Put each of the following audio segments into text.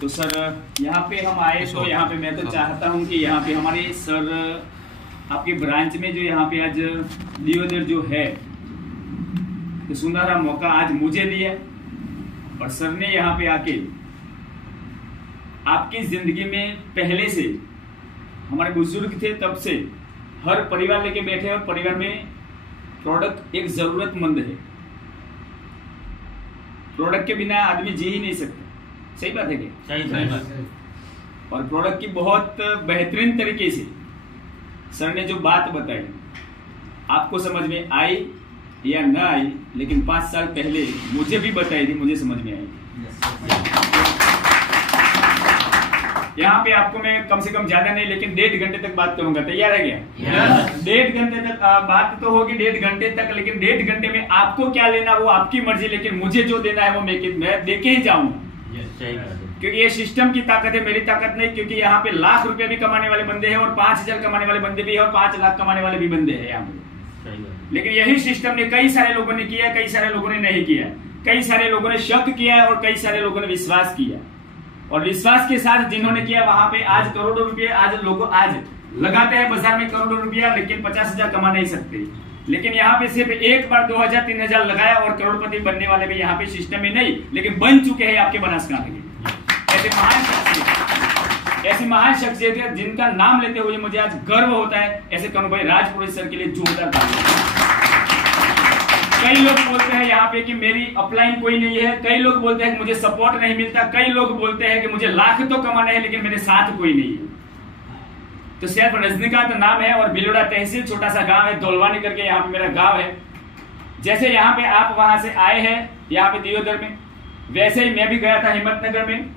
तो सर यहाँ पे हम आए तो यहाँ पे मैं तो चाहता हूँ कि यहाँ पे हमारे सर आपके ब्रांच में जो यहाँ पे आज लियोदर जो है तो सुनहरा मौका आज मुझे दिया और सर ने यहाँ पे आके आपकी जिंदगी में पहले से हमारे बुजुर्ग थे तब से हर परिवार लेके बैठे और परिवार में प्रोडक्ट एक जरूरतमंद है। प्रोडक्ट के बिना आदमी जी ही नहीं सकता। सही बात है क्या? सही बात। और प्रोडक्ट की बहुत बेहतरीन तरीके से सर ने जो बात बताई आपको समझ में आई या न आई, लेकिन 5 साल पहले मुझे भी बताई थी, मुझे समझ में आई। यहाँ पे आपको मैं कम से कम ज्यादा नहीं लेकिन 1.5 घंटे तक बात करूंगा। तैयार है क्या? 1.5 घंटे तक बात तो होगी 1.5 घंटे तक, लेकिन 1.5 घंटे में आपको क्या लेना वो आपकी मर्जी, लेकिन मुझे जो देना है वो मैं देके ही जाऊंगा। क्योंकि ये सिस्टम की ताकत है, मेरी ताकत नहीं। क्योंकि यहाँ पे लाख रुपए भी कमाने वाले बंदे हैं और 5,000 कमाने वाले बंदे भी है और 5 लाख कमाने वाले भी बंदे हैं यहाँ पे। लेकिन यही सिस्टम ने कई सारे लोगों ने किया, कई सारे लोगों ने नहीं किया, कई सारे लोगों ने शक किया और कई सारे लोगों ने विश्वास किया। और विश्वास के साथ जिन्होंने किया वहां पे आज करोड़ों रुपए आज लोग आज लगाते हैं बाजार में करोड़ों रुपया, लेकिन 50,000 कमा नहीं सकते। लेकिन यहाँ पे सिर्फ एक बार 2,000 3,000 लगाया और करोड़पति बनने वाले भी यहाँ पे सिस्टम में नहीं लेकिन बन चुके हैं आपके बनासकांठा के। ऐसी महान शख्सियत है जिनका नाम लेते हुए मुझे आज गर्व होता है। ऐसे कनु भाई राजपुरोहित सर के लिए जोरदार तालियां। कई लोग बोलते हैं यहाँ पे कि मेरी अपलाइन कोई नहीं है, कई लोग बोलते हैं कि मुझे सपोर्ट नहीं मिलता, कई लोग बोलते हैं कि मुझे लाख तो कमाना है लेकिन मेरे साथ कोई नहीं है। तो सिर्फ रजनीकांत नाम है और बिलोड़ा तहसील छोटा सा गांव है, दोलवानी करके यहाँ पे मेरा गांव है। जैसे यहाँ पे आप वहां से आए हैं यहाँ पे दियोदर में, वैसे ही मैं भी गया था हिम्मतनगर में।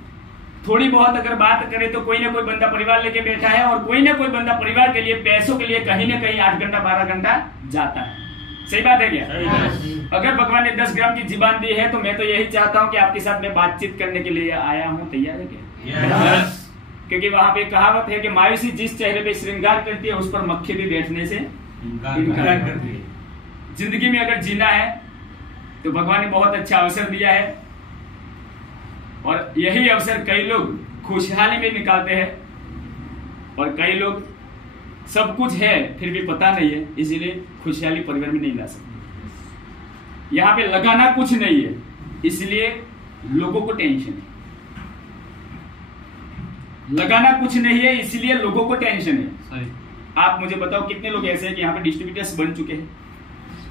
थोड़ी बहुत अगर बात करें तो कोई ना कोई बंदा परिवार लेके बैठा है और कोई ना कोई बंदा परिवार के लिए पैसों के लिए कहीं ना कहीं 8 घंटा 12 घंटा जाता है। सही बात है क्या? अगर भगवान ने 10 ग्राम की जीबान दी है तो मैं तो यही चाहता हूँ कि आपके साथ मैं बातचीत करने के लिए आया हूँ। तैयार है क्या? क्योंकि वहां पे कहावत है कि मायूसी जिस चेहरे पे श्रृंगार करती है उस पर मक्खी भी बैठने से इनकार करती है। जिंदगी में अगर जीना है तो भगवान ने बहुत अच्छा अवसर दिया है और यही अवसर कई लोग खुशहाली में निकालते हैं और कई लोग सब कुछ है फिर भी पता नहीं है, इसीलिए खुशहाली परिवार में नहीं ला सकते। यहाँ पे लगाना कुछ नहीं है इसलिए लोगों को टेंशन है, लगाना कुछ नहीं है इसलिए लोगों को टेंशन है। आप मुझे बताओ कितने लोग ऐसे हैं कि यहाँ पे डिस्ट्रीब्यूटर्स बन चुके हैं?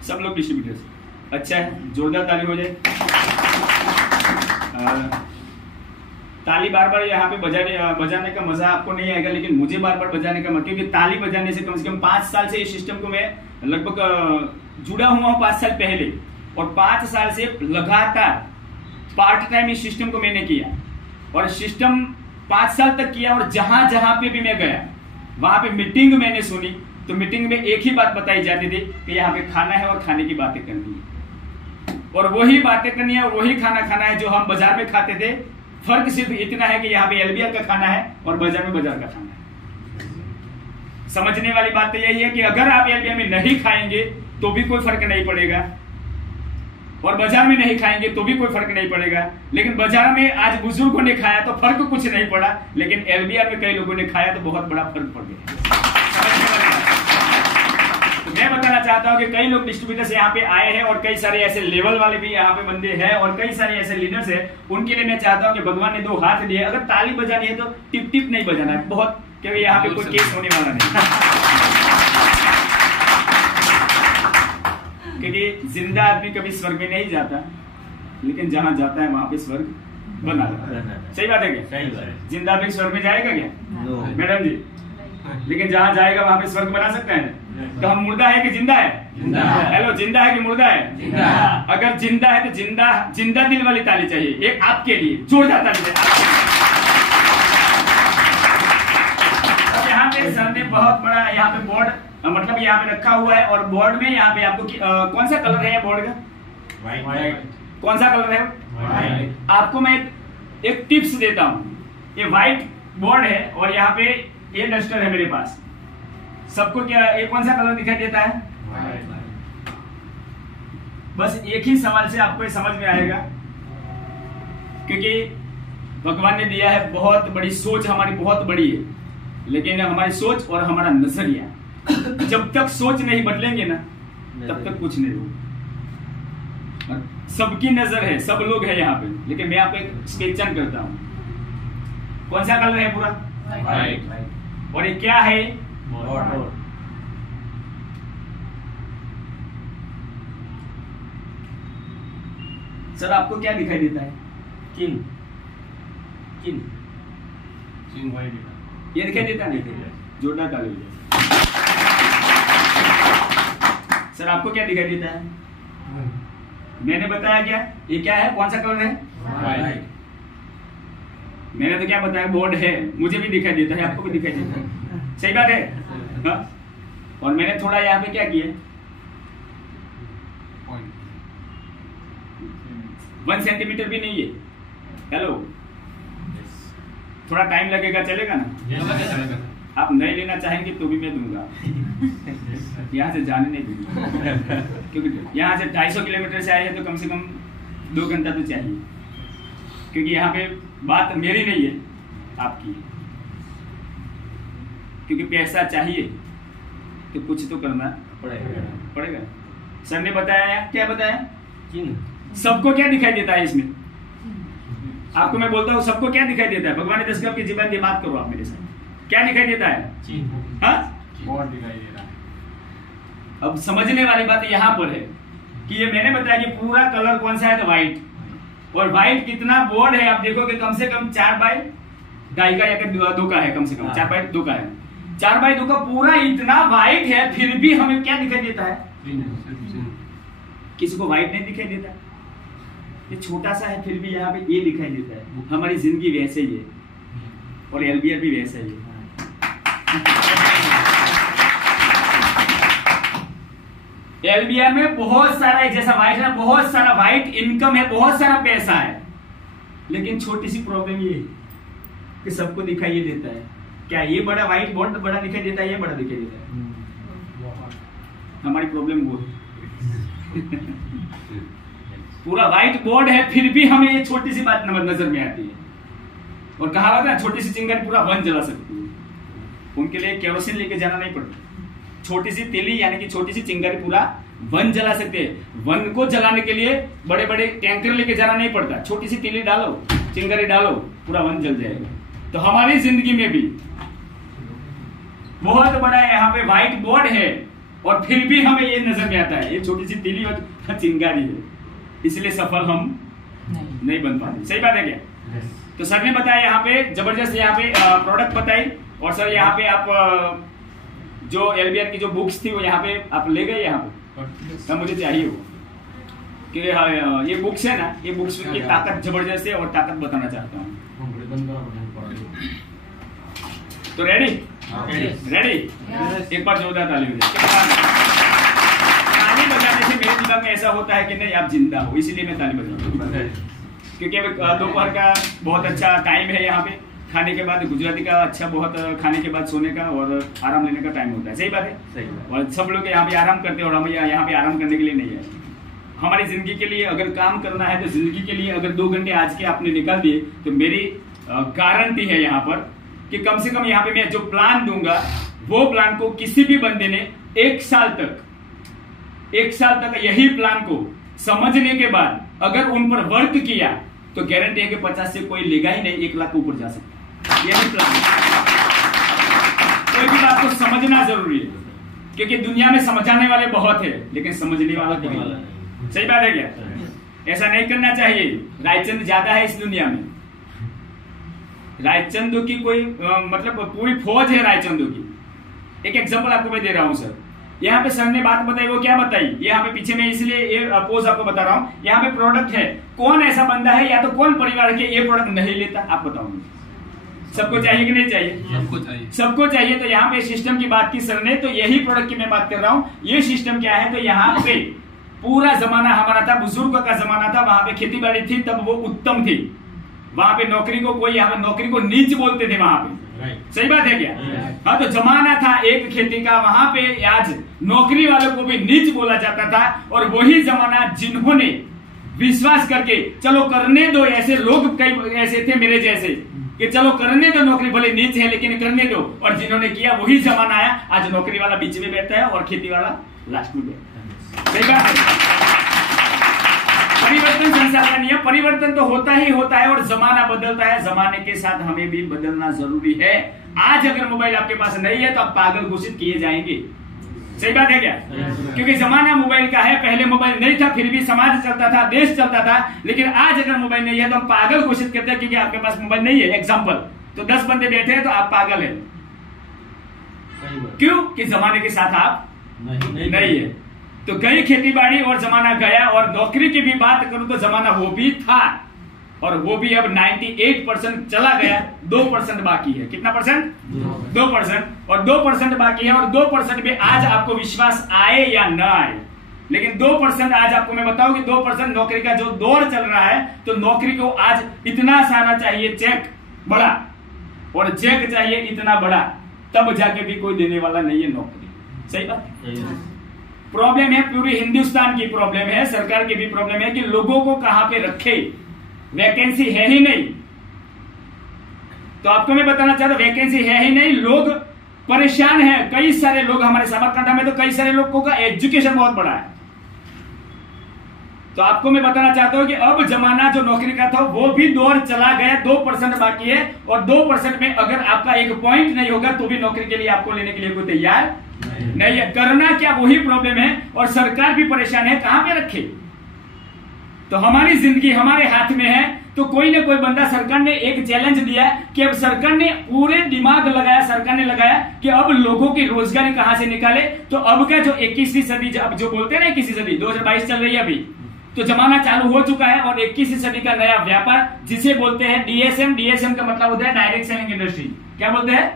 सब लोग डिस्ट्रीब्यूटर्स। अच्छा है, जोरदार ताली हो जाए। ताली बार बार यहाँ पे बजाने का मजा आपको नहीं आएगा, लेकिन मुझे बार बार बजाने का मजा, क्योंकि ताली बजाने से कम 5 साल से इस सिस्टम को मैं लगभग जुड़ा हुआ हूँ 5 साल पहले, और 5 साल से लगातार पार्ट टाइम इस सिस्टम को मैंने किया और सिस्टम 5 साल तक किया। और जहां जहां पे भी मैं गया वहां पे मीटिंग मैंने सुनी तो मीटिंग में एक ही बात बताई जाती थी कि यहाँ पे खाना है और खाने की बातें करनी है और वही बातें करनी है और वही खाना खाना है जो हम बाजार में खाते थे। फर्क सिर्फ इतना है कि यहाँ पे एलबीआर का खाना है और बाजार में बाजार का खाना है। समझने वाली बात तो यही है कि अगर आप एलबीआर में नहीं खाएंगे तो भी कोई फर्क नहीं पड़ेगा और बाजार में नहीं खाएंगे तो भी कोई फर्क नहीं पड़ेगा। लेकिन बाजार में आज बुजुर्गों ने खाया तो फर्क कुछ नहीं पड़ा, लेकिन एलबीआर में कई लोगों ने खाया तो बहुत बड़ा फर्क पड़ गया। तो मैं बताना चाहता हूं कि कई लोग डिस्ट्रीब्यूटर्स यहाँ पे आए हैं और कई सारे ऐसे लेवल वाले भी यहाँ पे बंदे हैं और कई सारे ऐसे लीडर्स हैं। उनके लिए मैं चाहता हूँ कि भगवान ने 2 हाथ दिए, अगर ताली बजानी है तो टिप टिप नहीं बजाना है बहुत, क्योंकि यहाँ पे कोई केस होने वाला नहीं। क्योंकि जिंदा आदमी कभी स्वर्ग में नहीं जाता, लेकिन जहां जाता है वहां पे स्वर्ग बना रहता है। सही बात है क्या? सही बात है। जिंदा आदमी स्वर्ग में जाएगा क्या? मैडम जी, लेकिन जहां जाएगा वहां पे स्वर्ग बना सकता है? तो हम मुर्दा है कि जिंदा है? हेलो, जिंदा है कि मुर्दा है? अगर जिंदा है तो जिंदा दिल वाली ताली चाहिए एक आपके लिए, जोरदार ताली चाहिए। यहाँ पे सर ने बहुत बड़ा यहाँ पे बोर्ड मतलब यहाँ पे रखा हुआ है और बोर्ड में यहाँ पे आपको कौन सा कलर है बोर्ड का? व्हाइट। कौन सा कलर है? व्हाइट। आपको मैं एक टिप्स देता हूँ, ये व्हाइट बोर्ड है और यहाँ पे ये डस्टर है मेरे पास। सबको क्या ये कौन सा कलर दिखाई देता है? व्हाइट। बस एक ही सवाल से आपको ये समझ में आएगा, क्योंकि भगवान ने दिया है, बहुत बड़ी सोच हमारी बहुत बड़ी है, लेकिन हमारी सोच और हमारा नजरिया जब तक सोच नहीं बदलेंगे ना तब तक कुछ नहीं होगा। सबकी नजर है, सब लोग है यहाँ पे, लेकिन मैं आपको एक स्केचन करता हूँ। कौन सा कलर है पूरा? वाइट। और ये क्या है? मोर। सर आपको क्या दिखाई देता है? चिन। चिन वाइट। ये दिखाई देता है? जोरदार ताली बजाइए। सर आपको क्या दिखाई देता है? मैंने बताया क्या? ये क्या है? कौन सा कलर है? वाइट। मैंने तो क्या बताया? बोर्ड है, मुझे भी दिखाई देता है, आपको भी दिखाई देता है। सही बात है? हाँ? और मैंने थोड़ा यहाँ पे क्या किया? 1 सेंटीमीटर भी नहीं है। हेलो, थोड़ा टाइम लगेगा, चलेगा ना? आप नहीं लेना चाहेंगे तो भी मैं दूंगा, यहाँ से जाने नहीं दूंगा, क्योंकि यहाँ से 250 किलोमीटर से आए हैं तो कम से कम 2 घंटा तो चाहिए, क्योंकि यहाँ पे बात मेरी नहीं है, आपकी है। क्योंकि पैसा चाहिए तो कुछ तो करना पड़ेगा। सर ने बताया, क्या बताया? सबको क्या दिखाई देता है इसमें? आपको मैं बोलता हूँ सबको क्या दिखाई देता है? भगवान ने 10 करोड़ की जीवन की बात करो आप मेरे साथ, क्या दिखाई देता है? बहुत दिखाई दे रहा है। अब समझने वाली बात यहाँ पर है कि ये मैंने बताया कि पूरा कलर कौन सा है? तो व्हाइट। और व्हाइट कितना बोर्ड है आप देखोगे, कम से कम 4x2 का या 2 का है, कम से कम 4x2 का है। 4x2 का पूरा इतना व्हाइट है, फिर भी हमें क्या दिखाई देता है? किसी को व्हाइट नहीं दिखाई देता, ये छोटा सा है, फिर भी यहाँ पे ये दिखाई देता है। हमारी जिंदगी वैसे ही है और एलबीआर भी वैसा ही है। एलबीआर में बहुत सारा, जैसा व्हाइट है, बहुत सारा व्हाइट इनकम है, बहुत सारा पैसा है, लेकिन छोटी सी प्रॉब्लम ये है कि सबको दिखाई देता है। क्या ये बड़ा व्हाइट बोर्ड बड़ा दिखाई देता है? ये बड़ा दिखाई देता है? हमारी प्रॉब्लम वो पूरा व्हाइट बोर्ड है, फिर भी हमें ये छोटी सी बात नजर में आती है। और कहावत है, छोटी सी चिंगारी पूरा वन जला सकती है। उनके लिए केरोसिन लेके जाना नहीं पड़ता, छोटी सी तीली यानी कि छोटी सी चिंगारी पूरा वन जला सकते हैं। वन को जलाने के लिए बड़े बड़े टैंकर लेके जाना नहीं पड़ता, छोटी सी तीली डालो, चिंगारी डालो, पूरा वन जल जाएगा। तो हमारी जिंदगी में भी बहुत बड़ा यहाँ पे व्हाइट बोर्ड है और फिर भी हमें ये नजर में आता है ये छोटी सी तीली और चिंगारी है, इसलिए सफल हम नहीं बन पाते। सही बात है क्या? तो सर ने बताया यहाँ पे जबरदस्त, यहाँ पे प्रोडक्ट बताई, और सर यहाँ पे आप जो एलबीआर की जो बुक्स थी वो यहाँ पे आप ले गए यहाँ पे। सर मुझे चाहिए वो, क्योंकि ये बुक्स है ना, ये बुक्स की ताकत जबरदस्त है और ताकत बताना चाहता हूँ। तो रेडी? एक बार जोरदार ताली बजाइए। ताली बजाने से मेरे दिमाग में ऐसा होता है कि नहीं आप जिंदा हो, इसीलिए मैं ताली बजाता हूँ। क्योंकि अभी दोपहर का बहुत अच्छा टाइम है, यहाँ पे खाने के बाद गुजराती का अच्छा बहुत खाने के बाद सोने का और आराम लेने का टाइम होता है। सही बात है? सही बात। और सब लोग यहाँ पे आराम करते हैं और हम यहाँ पे आराम करने के लिए नहीं है। हमारी जिंदगी के लिए अगर काम करना है तो जिंदगी के लिए अगर 2 घंटे आज के आपने निकाल दिए तो मेरी गारंटी है यहाँ पर कि कम से कम यहाँ पे मैं जो प्लान दूंगा वो प्लान को किसी भी बंदे ने 1 साल तक यही प्लान को समझने के बाद अगर उन पर वर्क किया तो गारंटी है कि 50 से कोई लेगा ही नहीं, 1 लाख ऊपर जा सकता है। यही प्लान। कोई भी बात को समझना जरूरी है, क्योंकि दुनिया में समझाने वाले बहुत है लेकिन समझने वाला कोई नहीं। सही बात है क्या? ऐसा नहीं करना चाहिए। रायचंद ज्यादा है इस दुनिया में, रायचंदों की कोई मतलब पूरी फौज है रायचंदों की। एक एग्जांपल आपको मैं दे रहा हूं सर। यहाँ पे सर ने बात बताई, वो क्या बताई? यहाँ पे पीछे में इसलिए ये पोज आपको बता रहा हूँ। यहाँ पे प्रोडक्ट है, कौन ऐसा बंदा है या तो कौन परिवार के ये प्रोडक्ट नहीं लेता? आप बताओ। सबको चाहिए कि नहीं चाहिए? सबको चाहिए। सबको चाहिए। तो यहाँ पे सिस्टम की बात की सर ने, तो यही प्रोडक्ट की मैं बात कर रहा हूँ। ये सिस्टम क्या है? तो यहाँ पे पूरा जमाना हमारा था, बुजुर्गों का जमाना था, वहां पे खेती बाड़ी थी तब वो उत्तम थी। वहां पे नौकरी को कोई, यहाँ पे नौकरी को नीच बोलते थे वहां पे। सही बात है क्या? हाँ, तो जमाना था एक खेती का, वहां पे आज नौकरी वालों को भी नीच बोला जाता था। और वही जमाना जिन्होंने विश्वास करके चलो करने दो। ऐसे लोग कई ऐसे थे मेरे जैसे कि चलो करने दो, नौकरी भले नीच है लेकिन करने दो, और जिन्होंने किया वही जमाना आया। आज नौकरी वाला बीच में बैठता है और खेती वाला लास्ट में बैठता है। सही बात है। परिवर्तन संसार का नियम, परिवर्तन तो होता ही होता है और जमाना बदलता है, जमाने के साथ हमें भी बदलना जरूरी है। आज अगर मोबाइल आपके पास नहीं है तो आप पागल घोषित किए जाएंगे। सही बात है क्या? क्योंकि जमाना मोबाइल का है। पहले मोबाइल नहीं था फिर भी समाज चलता था, देश चलता था, लेकिन आज अगर मोबाइल नहीं है तो हम पागल घोषित करते हैं क्योंकि आपके पास मोबाइल नहीं है। एग्जाम्पल, तो 10 बंदे बैठे हैं तो आप पागल है। क्यों? कि जमाने के साथ आप नहीं है। तो गई खेती बाड़ी और जमाना गया। और नौकरी की भी बात करूं तो जमाना वो भी था और वो भी अब 98% चला गया, 2% बाकी है। कितना परसेंट? 2%। और 2% बाकी है, और 2% में आज आपको विश्वास आए या न आए, लेकिन 2% आज आपको मैं बताऊं कि 2% नौकरी का जो दौर चल रहा है, तो नौकरी को आज इतना सारा चाहिए चेक बड़ा, और चेक चाहिए इतना बड़ा, तब जाके भी कोई देने वाला नहीं है नौकरी। सही बात। प्रॉब्लम है, पूरी हिंदुस्तान की प्रॉब्लम है, सरकार की भी प्रॉब्लम है कि लोगों को कहां पे रखे। वैकेंसी है ही नहीं। तो आपको मैं बताना चाहता हूं, वैकेंसी है ही नहीं, लोग परेशान हैं। कई सारे लोग हमारे साबरकांठा में तो कई सारे लोगों का एजुकेशन बहुत बड़ा है। तो आपको मैं बताना चाहता हूं कि अब जमाना जो नौकरी का था वो भी दौर चला गया, 2% बाकी है। और 2% में अगर आपका 1 पॉइंट नहीं होगा तो भी नौकरी के लिए आपको लेने के लिए कोई तैयार नहीं है। करना क्या, वही प्रॉब्लम है। और सरकार भी परेशान है, कहां पे रखे। तो हमारी जिंदगी हमारे हाथ में है। तो कोई ना कोई बंदा, सरकार ने एक चैलेंज दिया कि अब सरकार ने पूरे दिमाग लगाया, सरकार ने लगाया कि अब लोगों की रोजगारी कहां से निकाले। तो अब का जो 21वीं सदी, अब जो बोलते हैं ना 21वीं सदी, 2022 चल रही है अभी, तो जमाना चालू हो चुका है। और 21वीं सदी का नया व्यापार जिसे बोलते हैं डीएसएम। डीएसएम का मतलब होता है डायरेक्ट सेलिंग इंडस्ट्री। क्या बोलते हैं?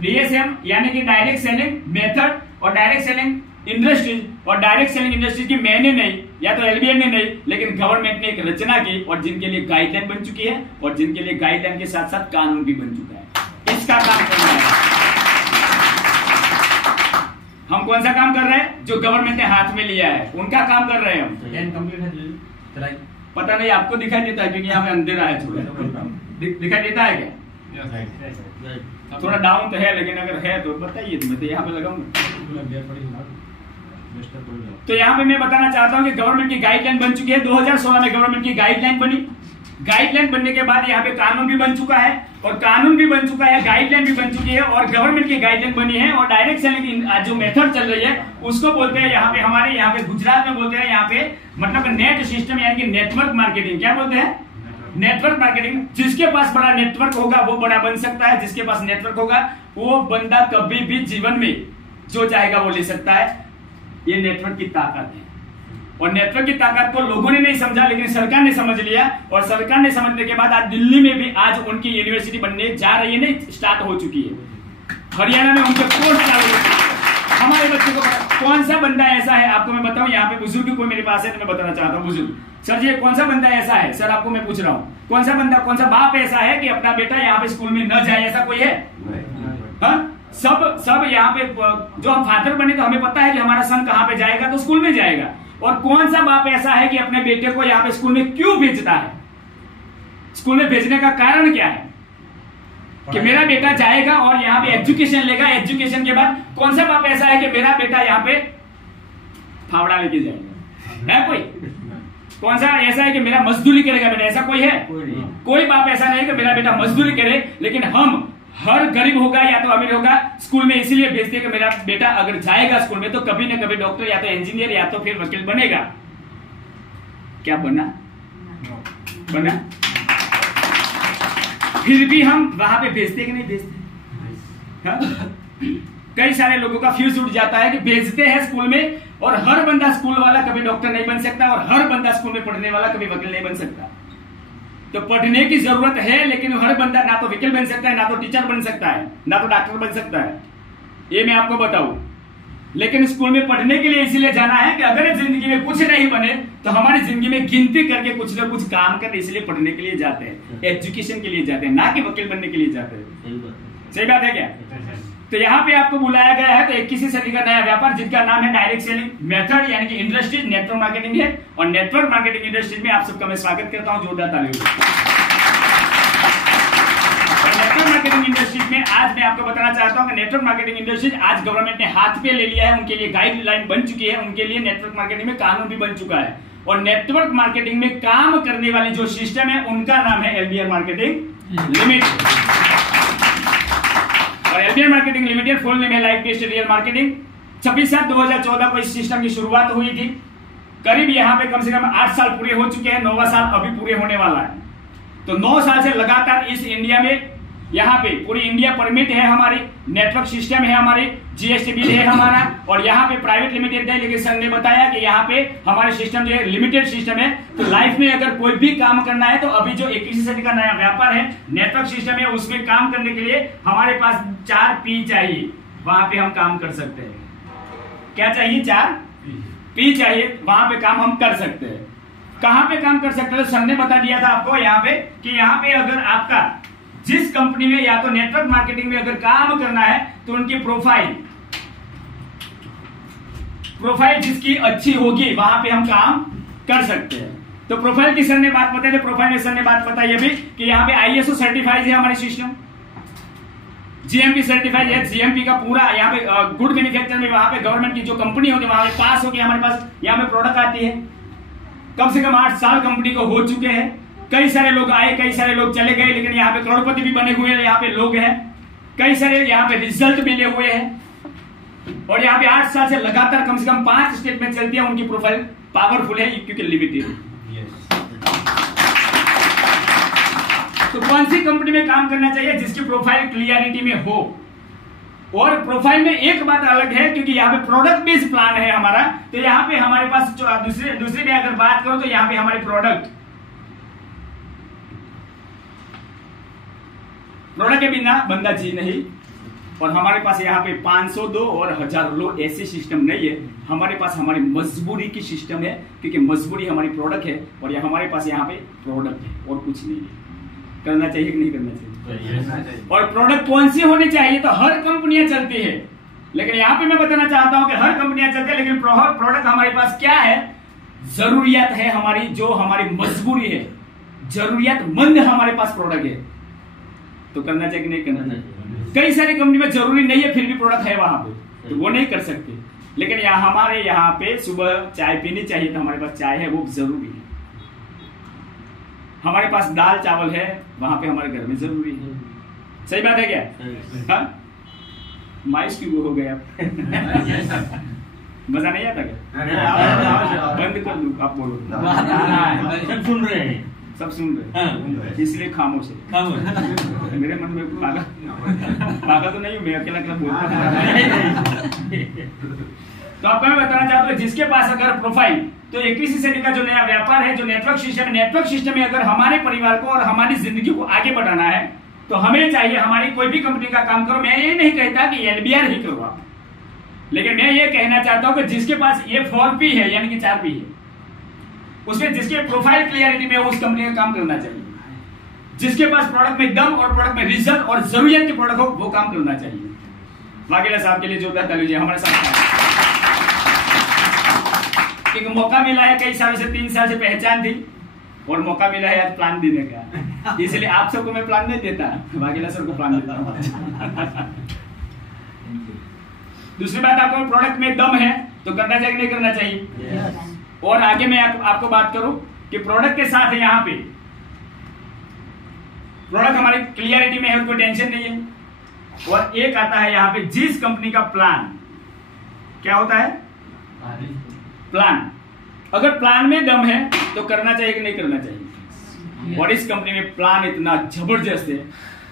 डीएसएम यानी कि डायरेक्ट सेलिंग मेथड और डायरेक्ट सेलिंग इंडस्ट्री। और डायरेक्ट सेलिंग इंडस्ट्री की मैंने नहीं, या तो एलबीएन ने नहीं, लेकिन गवर्नमेंट ने एक रचना की और जिनके लिए गाइडलाइन बन चुकी है, और जिनके लिए गाइडलाइन के साथ साथ कानून भी बन चुका है। इसका काम कर रहा है। हम कौन सा काम कर रहे हैं? जो गवर्नमेंट ने हाथ में लिया है उनका काम कर रहे हैं हम। पता नहीं आपको दिखाई देता है क्योंकि यहाँ पे अंधेरा है, थोड़ा दिखाई देता है क्या? थोड़ा डाउन तो है, लेकिन अगर है तो बताइए, तो मैं तो यहाँ पे लगाऊंगा। तो यहाँ पे मैं बताना चाहता हूँ कि गवर्नमेंट की गाइडलाइन बन चुकी है। 2016 में गवर्नमेंट की गाइडलाइन बनी। गाइडलाइन बनने के बाद यहाँ पे कानून भी बन चुका है, और कानून भी बन चुका है, गाइडलाइन भी बन चुकी है, और गवर्नमेंट की गाइडलाइन बनी है। और डायरेक्ट सेलिंग जो मेथड चल रही है उसको बोलते हैं यहाँ पे, हमारे यहाँ पे गुजरात में बोलते हैं यहाँ पे, मतलब नेट सिस्टम यानी कि नेटवर्क मार्केटिंग। क्या बोलते हैं? Network marketing. जिसके पास बड़ा नेटवर्क होगा वो बड़ा बन सकता है। जिसके पास नेटवर्क होगा वो बंदा कभी भी जीवन में जो चाहेगा वो ले सकता है। ये नेटवर्क की ताकत है। और नेटवर्क की ताकत को लोगों ने नहीं समझा, लेकिन सरकार ने समझ लिया। और सरकार ने समझने के बाद आज दिल्ली में भी आज उनकी यूनिवर्सिटी बनने जा रही है, नहीं स्टार्ट हो चुकी है। हरियाणा में उनके कोर्स चालू हो चुके हैं। हमारे बच्चों को कौन सा बंदा ऐसा है, आपको मैं बताऊं, यहाँ पे बुजुर्ग कोई मेरे पास है तो मैं बताना चाहता हूँ। बुजुर्ग सर जी, कौन सा बंदा ऐसा है? सर आपको मैं पूछ रहा हूँ, कौन सा बंदा, कौन सा बाप ऐसा है कि अपना बेटा यहाँ पे स्कूल में न जाए? ऐसा कोई है? सब यहाँ पे जो हम फादर बने तो हमें पता है कि हमारा सन कहाँ पे जाएगा, तो स्कूल में जाएगा। और कौन सा बाप ऐसा है कि अपने बेटे को यहाँ पे स्कूल में क्यों भेजता है? स्कूल में भेजने का कारण क्या है? कि मेरा बेटा जाएगा और यहाँ पे एजुकेशन लेगा, एजुकेशन के बाद कौन सा बाप ऐसा है कि मेरा बेटा यहाँ पे फावड़ा लेके जाएगा? है कोई? कौन सा ऐसा है कि मेरा मजदूरी करेगा बेटा? ऐसा कोई है? कोई बाप ऐसा नहीं है कि मेरा बेटा मजदूरी करे। लेकिन हम, हर गरीब होगा या तो अमीर होगा, स्कूल में इसीलिए भेजते हैं कि मेरा बेटा अगर जाएगा स्कूल में तो कभी ना कभी डॉक्टर या तो इंजीनियर या तो फिर वकील बनेगा। क्या बना? फिर भी हम वहां पे भेजते कि नहीं भेजते? कई सारे लोगों का फ्यूज उठ जाता है कि भेजते हैं स्कूल में, और हर बंदा स्कूल वाला कभी डॉक्टर नहीं बन सकता, और हर बंदा स्कूल में पढ़ने वाला कभी वकील नहीं बन सकता। तो पढ़ने की जरूरत है, लेकिन हर बंदा ना तो वकील बन सकता है, ना तो टीचर बन सकता है, ना तो डॉक्टर बन सकता है। ये मैं आपको बताऊं। लेकिन स्कूल में पढ़ने के लिए इसलिए जाना है कि अगर जिंदगी में कुछ नहीं बने तो हमारी जिंदगी में गिनती करके कुछ ना कुछ काम करने, इसलिए पढ़ने के लिए जाते हैं, एजुकेशन के लिए जाते हैं, ना कि वकील बनने के लिए जाते हैं। सही बात है क्या? तो यहाँ पे आपको बुलाया गया है तो 21वीं सदी का नया व्यापार जिसका नाम है डायरेक्ट सेलिंग मेथड यानी कि इंडस्ट्रीज नेटवर्क मार्केटिंग है। और नेटवर्क मार्केटिंग इंडस्ट्रीज में आप सबका मैं स्वागत करता हूं, जोरदार तालियों। नेटवर्क मार्केटिंग इंडस्ट्रीज में आज मैं आपको बताना चाहता हूं कि नेटवर्क मार्केटिंग इंडस्ट्रीज आज गवर्नमेंट ने हाथ पे ले लिया है, उनके लिए गाइडलाइन बन चुकी है, उनके लिए नेटवर्क मार्केटिंग में कानून भी बन चुका है। और नेटवर्क मार्केटिंग में काम करने वाली जो सिस्टम है उनका नाम है एलबीआर मार्केटिंग लिमिटेड। और LBR marketing limited full name है लाइफ बेस्ड रियल मार्केटिंग। 26/7/2014 को इस सिस्टम की शुरुआत हुई थी। करीब यहाँ पे कम से कम 8 साल पूरे हो चुके हैं, 9वां साल अभी पूरे होने वाला है। तो 9 साल से लगातार इस इंडिया में यहाँ पे पूरी इंडिया परमिट है, हमारी नेटवर्क सिस्टम है, हमारी जीएसटी बिल है हमारा। और यहाँ पे प्राइवेट लिमिटेड है, लेकिन संघ ने बताया कि यहाँ पे हमारे सिस्टम जो है लिमिटेड सिस्टम है। तो लाइफ में अगर कोई भी काम करना है तो अभी जो 21वीं सदी का नया व्यापार है नेटवर्क सिस्टम है, उसमें काम करने के लिए हमारे पास 4 P चाहिए, वहां पे हम काम कर सकते हैं। क्या चाहिए? 4 P चाहिए, वहां पे काम हम कर सकते हैं। कहां पे काम कर सकते हैं? संघ ने बता दिया था आपको यहाँ पे कि यहाँ पे अगर आपका जिस कंपनी में या तो नेटवर्क मार्केटिंग में अगर काम करना है तो उनकी प्रोफाइल जिसकी अच्छी होगी वहां पे हम काम कर सकते हैं। तो प्रोफाइल की सर ने बात बताई, प्रोफाइल में सर ने बात बताई अभी कि यहाँ पे आईएसओ सर्टिफाइड है हमारी सिस्टम, जीएमपी सर्टिफाइड है, जीएमपी का पूरा यहाँ पे गुड मैन्युफैक्चर में वहां पे गवर्नमेंट की जो कंपनी होगी वहां पे पास होगी, हमारे पास यहाँ पे प्रोडक्ट आती है। कम से कम 8 साल कंपनी को हो चुके हैं। कई सारे लोग आए, कई सारे लोग चले गए, लेकिन यहाँ पे करोड़पति भी बने हुए हैं, यहाँ पे लोग हैं, कई सारे यहाँ पे रिजल्ट मिले हुए हैं। और यहाँ पे 8 साल से लगातार कम से कम 5 स्टेट में चलती है, उनकी प्रोफाइल पावरफुल है क्योंकि लिमिटेड है। तो कौन सी कंपनी में काम करना चाहिए? जिसकी प्रोफाइल क्लियरिटी में हो। और प्रोफाइल में एक बात अलग है क्योंकि यहाँ पे प्रोडक्ट बेस्ड प्लान है हमारा। तो यहाँ पे हमारे पास दूसरे में अगर बात करो तो यहाँ पे हमारे प्रोडक्ट के बिना बंदा जी नहीं। और हमारे पास यहाँ पे 502 और 1000 लोग ऐसे सिस्टम नहीं है, हमारे पास हमारी मजबूरी की सिस्टम है क्योंकि मजबूरी हमारी प्रोडक्ट है। और ये हमारे पास यहाँ पे प्रोडक्ट है और कुछ नहीं है। करना चाहिए कि नहीं करना चाहिए? और प्रोडक्ट कौन सी होनी चाहिए? तो हर कंपनियां चलती है, लेकिन यहाँ पे मैं बताना चाहता हूं कि हर कंपनियां चलती है, लेकिन प्रोडक्ट हमारे पास क्या है? जरूरियात है हमारी, जो हमारी मजबूरी है, जरूरियातमंद हमारे पास प्रोडक्ट है। तो करना चाहिए कि नहीं करना चाहिए? कई सारी कंपनी में जरूरी नहीं है फिर भी प्रोडक्ट है वहां पे, तो वो नहीं कर सकते। लेकिन हमारे यहाँ पे सुबह चाय पीनी चाहिए, तो हमारे पास चाय है, वो जरूरी है। हमारे पास दाल चावल है, वहां पे हमारे घर में जरूरी है। सही बात है क्या? माइस क्यों हो गया? मजा नहीं आता क्या? बंद कर दूं? आप बोलो। सब सुन रहे हैं, सब सुन रहे हैं, इसलिए खामोश है। मेरे मन में पागल तो नहीं हूं मैं, अकेला अकेला बोलता। तो आपको मैं बताना चाहता हूँ जिसके पास अगर प्रोफाइल, तो 21वीं सदी का जो नया व्यापार है, जो नेटवर्क सिस्टम में अगर हमारे परिवार को और हमारी जिंदगी को आगे बढ़ाना है तो हमें चाहिए हमारी कोई भी कंपनी का काम करो। मैं ये नहीं कहता कि एलबीआर ही करो आप, लेकिन मैं ये कहना चाहता हूं कि जिसके पास ये 4P है यानी कि 4P है, उसमें जिसके प्रोफाइल क्लियरिटी में उस कंपनी का काम करना चाहिए। जिसके पास प्रोडक्ट में दम और प्रोडक्ट में रिजल्ट और जरूरत के प्रोडक्ट हो वो काम करना चाहिए। वाघेला साहब के लिए जोरदार ताली दीजिए हमारे साथ। एक मौका मिला है, कई सालों से 3 साल से पहचान थी और मौका मिला है आज प्लान देने का, इसलिए आप सबको मैं प्लान नहीं देता, वाघेला सर को प्लान देता हूं। दूसरी बात, आपको प्रोडक्ट में दम है तो करना चाहिए नहीं करना चाहिए? और आगे मैं आपको बात करूं कि प्रोडक्ट के साथ यहाँ पे प्रोडक्ट हमारी क्लियरिटी में है, कोई टेंशन नहीं है। और एक आता है यहाँ पे जिस कंपनी का प्लान, क्या होता है? प्लान। अगर प्लान में दम है तो करना चाहिए कि नहीं करना चाहिए? और इस कंपनी में प्लान इतना जबरदस्त है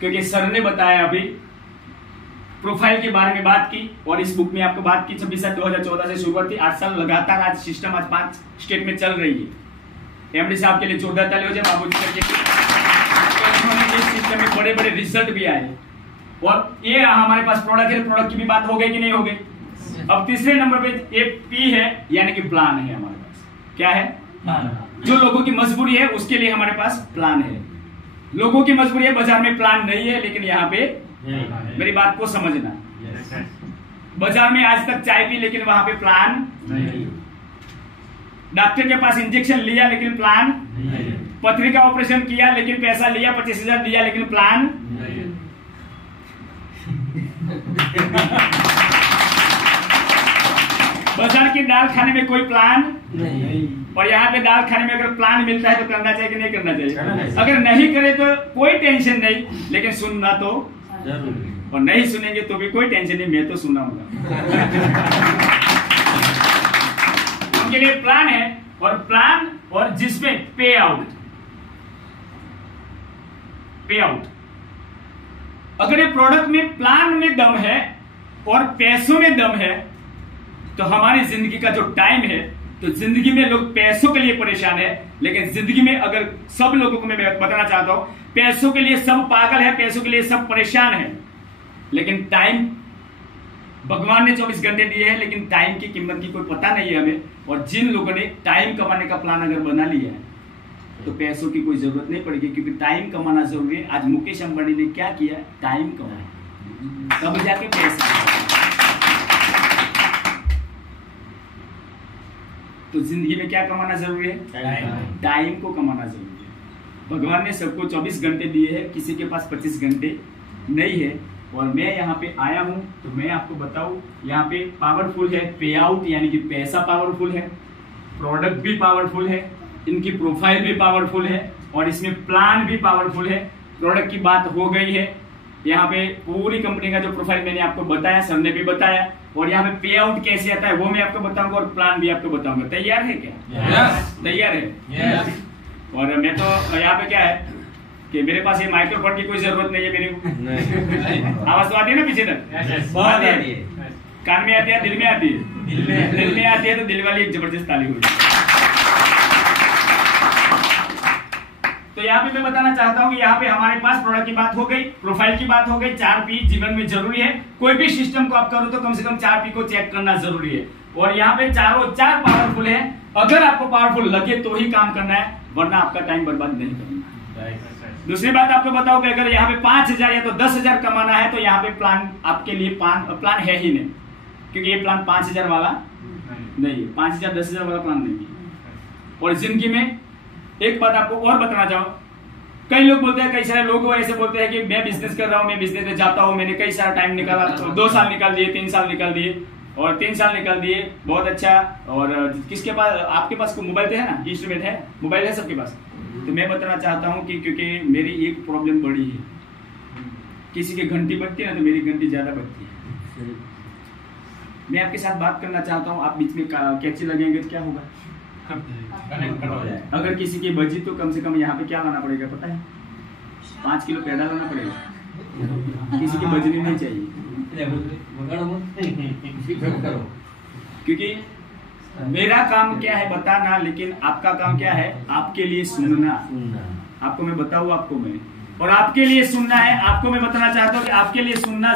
क्योंकि सर ने बताया अभी प्रोफाइल के बारे में बात की, और इस बुक में आपको बात की 26/7/2014 से शुरुआत थी, 8 साल लगातार आज सिस्टम आज 5 स्टेट में चल रही है। एमडी साहब के लिए जोरदार ताली हो जाए, बाबूजी इस सिस्टम में बड़े बड़े रिजल्ट भी आए। और ये हमारे पास प्रोडक्ट है, प्रोडक्ट की भी बात हो गई कि नहीं हो गई? अब तीसरे नंबर पे ये P है यानी कि प्लान है हमारे पास। क्या है? जो लोगों की मजबूरी है उसके लिए हमारे पास प्लान है। लोगों की मजबूरी है, बाजार में प्लान नहीं है, लेकिन यहाँ पे मेरी बात को समझना, बाजार में आज तक चाय पी लेकिन वहां पे प्लान नहीं। डॉक्टर के पास इंजेक्शन लिया लेकिन प्लान नहीं। पथरी का ऑपरेशन किया लेकिन पैसा लिया 25,000 दिया लेकिन प्लान नहीं। बाजार की दाल खाने में कोई प्लान नहीं। और यहाँ पे दाल खाने में अगर प्लान मिलता है तो करना चाहिए कि नहीं करना करना चाहिए? चाहिए। अगर नहीं करे तो कोई टेंशन नहीं, लेकिन सुनना तो जरूर। और नहीं सुनेंगे तो भी कोई टेंशन नहीं, मैं तो सुनाऊंगा। उनके लिए प्लान है और प्लान और जिसमें पे आउट अगर ये प्रोडक्ट में प्लान में दम है और पैसों में दम है तो हमारी जिंदगी का जो टाइम है, तो जिंदगी में लोग पैसों के लिए परेशान है, लेकिन जिंदगी में अगर सब लोगों को मैं बताना चाहता हूं, पैसों के लिए सब पागल है, पैसों के लिए सब परेशान है, लेकिन टाइम भगवान ने 24 घंटे दिए हैं, लेकिन टाइम की कीमत की कोई पता नहीं है हमें। और जिन लोगों ने टाइम कमाने का प्लान अगर बना लिया है तो पैसों की कोई जरूरत नहीं पड़ेगी, क्योंकि टाइम कमाना जरूरी है। आज मुकेश अंबानी ने क्या किया? टाइम कमाया, तब जाके पैसा। तो जिंदगी में क्या कमाना जरूरी है? टाइम को कमाना जरूरी है। भगवान ने सबको 24 घंटे दिए हैं, किसी के पास 25 घंटे नहीं है। और मैं यहाँ पे आया हूँ तो मैं आपको बताऊं, यहाँ पे पावरफुल है पे आउट, यानी कि पैसा पावरफुल है, प्रोडक्ट भी पावरफुल है, इनकी प्रोफाइल भी पावरफुल है और इसमें प्लान भी पावरफुल है। प्रोडक्ट की बात हो गई है, यहाँ पे पूरी कंपनी का जो प्रोफाइल मैंने आपको बताया, सर ने भी बताया, और यहाँ पे पे आउट कैसे आता है वो मैं आपको बताऊंगा और प्लान भी आपको बताऊंगा। तैयार है क्या? Yes. तैयार है? Yes. और मैं तो यहाँ पे क्या है कि मेरे पास ये माइक्रोफोन की कोई जरूरत नहीं है मेरे को। आवाज तो आती है ना पीछे तक? बहुत आती आती है। है। कान में आती है, दिल में आती है? दिल में आती है तो दिल वाली एक जबरदस्त ताली हो जाए। तो यहाँ पे मैं बताना चाहता हूँ कि यहाँ पे हमारे पास प्रोडक्ट की बात हो गई, प्रोफाइल की बात हो गई, 4P जीवन में जरूरी है। कोई भी सिस्टम को आप करो तो कम से कम 4P को चेक करना जरूरी है। और यहाँ पे चारों 4 पावरफुल है। अगर आपको पावरफुल लगे तो ही काम करना है, वरना आपका टाइम बर्बाद नहीं करना। दूसरी बात आपको बताओ कि अगर यहाँ पे 5,000 या तो 10,000 कमाना है तो यहाँ पे प्लान आपके लिए प्लान है ही नहीं, क्योंकि ये प्लान 5,000 वाला नहीं है, 5,000 10,000 वाला प्लान नहीं है। और जिंदगी में एक बात आपको और बताना चाहूँ, कई लोग बोलते हैं, कई सारे लोग ऐसे बोलते हैं कि मैं बिजनेस कर रहा हूँ, मैं बिजनेस में जाता हूँ, मैंने कई सारा टाइम निकाला, 2 साल निकाल दिए, 3 साल निकाल दिए और 3 साल निकाल दिए, बहुत अच्छा। और किसके पास, आपके पास मोबाइल तो है ना, इंस्ट्रूमेंट है, मोबाइल है सबके पास। तो मैं बताना चाहता हूँ कि क्योंकि मेरी एक प्रॉब्लम बड़ी है, किसी की घंटी बजती है ना तो मेरी घंटी ज्यादा बजती है। मैं आपके साथ बात करना चाहता हूँ, आप बीच में कैची लगेंगे तो क्या होगा? अगर किसी की बजी तो कम से कम यहाँ पे क्या लाना पड़ेगा पता है? 5 किलो पैदा लाना पड़ेगा, किसी की बजनी नहीं चाहिए। क्योंकि मेरा काम क्या है बताना, लेकिन आपका काम क्या है? आपके लिए सुनना। आपको मैं बताऊँ, आपको मैं और आपके लिए सुनना है। आपको मैं बताना चाहता हूँ कि आपके लिए सुनना